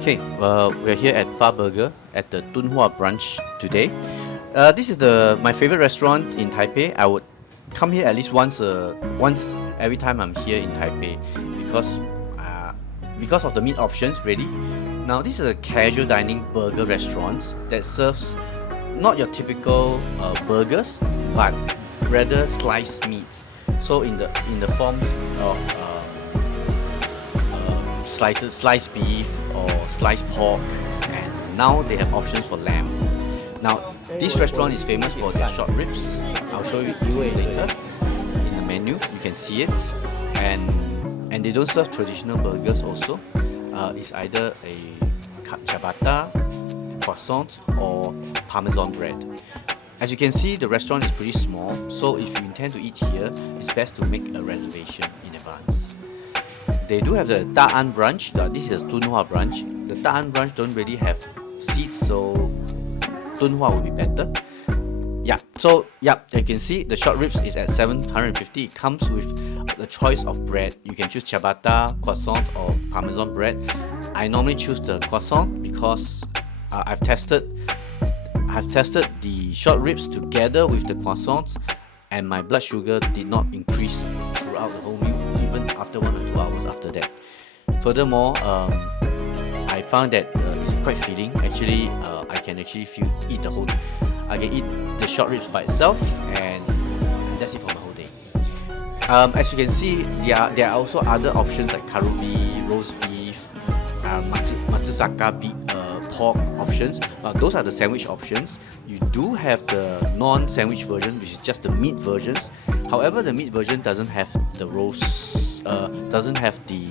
Okay, we're here at Fa Burger at the Dunhua branch today. This is my favorite restaurant in Taipei. I would come here at least once every time I'm here in Taipei because because of the meat options. Really, now this is a casual dining burger restaurant that serves not your typical burgers, but rather sliced meat. So in the forms of sliced beef or sliced pork, and now they have options for lamb. Now this restaurant is famous for their short ribs. I'll show you later in the menu. You can see it, and they don't serve traditional burgers. Also, it's either a ciabatta, croissant, or parmesan bread. As you can see, the restaurant is pretty small, so if you intend to eat here, it's best to make a reservation in advance. They do have the Taiwan branch. This is a Dunhua branch. The Taiwan branch don't really have seats, so Dunhua will be better. You can see the short ribs is at 750. It comes with the choice of bread. You can choose ciabatta, croissant, or parmesan bread. I normally choose the croissant because I've tested the short ribs together with the croissants, and my blood sugar did not increase throughout the whole meal, even after 1 or 2 hours after that. Furthermore, I found that it's quite filling. Actually, I can actually eat the whole. I can eat the short ribs by itself, and that's it for my whole day. As you can see, there are also other options like karubi, roast beef, matsuzaka beef, pork options, but those are the sandwich options. You do have the non-sandwich version, which is just the meat versions. However, the meat version doesn't have the roast, doesn't have the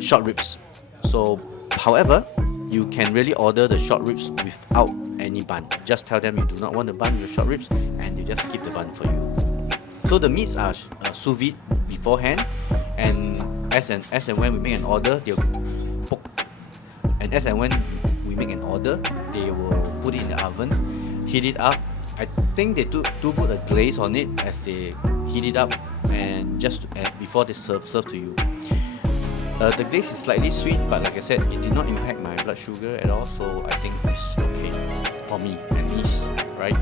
short ribs. So, however, you can really order the short ribs without any bun. Just tell them you do not want the bun with the short ribs, and they just skip the bun for you. So the meats are sous vide beforehand, and as and when we make an order, they'll poke. And as and when we make an order, they will put it in the oven, heat it up. I think they do put a glaze on it as they heat it up, and before they serve to you. The glaze is slightly sweet, but like I said, it did not impact my blood sugar at all, so I think it's okay for me at least, right?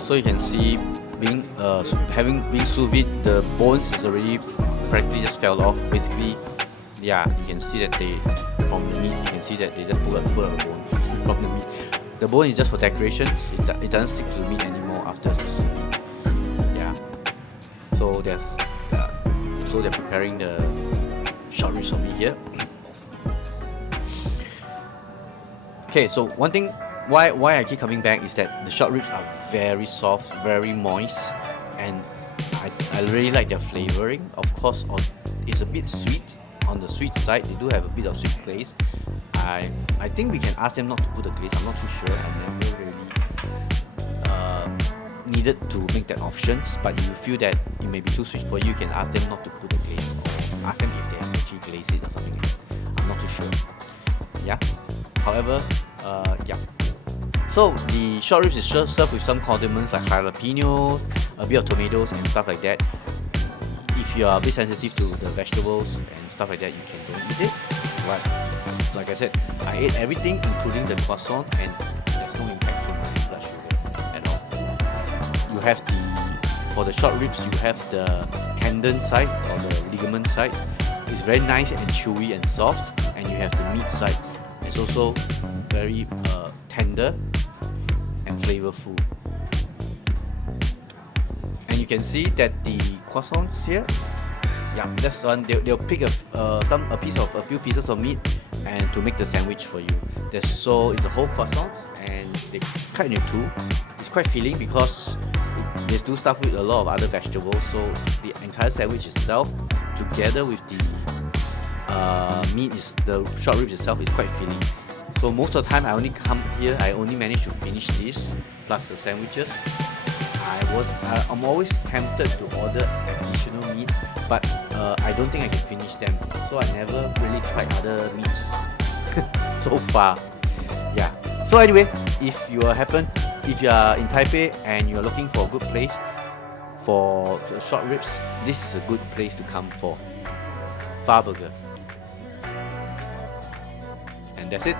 So you can see, having been sous vide, the bones is already practically just fell off. Basically, yeah, you can see that from the meat, you can see that they just pull out the bone from the meat. The bone is just for decorations. It doesn't stick to the meat anymore after the sous vide. Yeah. So they're preparing the short ribs for me here. Okay, so one thing why I keep coming back is that the short ribs are very soft, very moist, and I really like their flavoring. Of course, it's a bit sweet, on the sweet side. They do have a bit of sweet glaze. I think we can ask them not to put the glaze. I'm not too sure. I never really needed to make that options. But if you feel that it may be too sweet for you, you can ask them not to put the glaze, or ask them if they have actually glazed it or something like that. I'm not too sure. Yeah. However, yeah. So the short ribs is served with some condiments like jalapenos, a bit of tomatoes and stuff like that. If you are a bit sensitive to the vegetables and stuff like that, you can don't eat it. But like I said, I ate everything including the croissant, and there's no impact to my blood sugar at all. You have for the short ribs, you have the tendon side or the ligament side. It's very nice and chewy and soft, and you have the meat side. It's also very tender and flavorful. And you can see that the croissants here, yeah, that's one. They'll pick a few pieces of meat and to make the sandwich for you. It's a whole croissant, and they cut into two. It's quite filling because they do stuff with a lot of other vegetables. So the entire sandwich itself, together with the the short ribs itself, is quite filling. So most of the time I only come here, I only manage to finish this plus the sandwiches. I'm always tempted to order additional meat, but I don't think I can finish them. So I never really tried other meats so far. Yeah. So anyway, if you happen if you are in Taipei and you're looking for a good place for short ribs, this is a good place to come for Fa Burger. And that's it.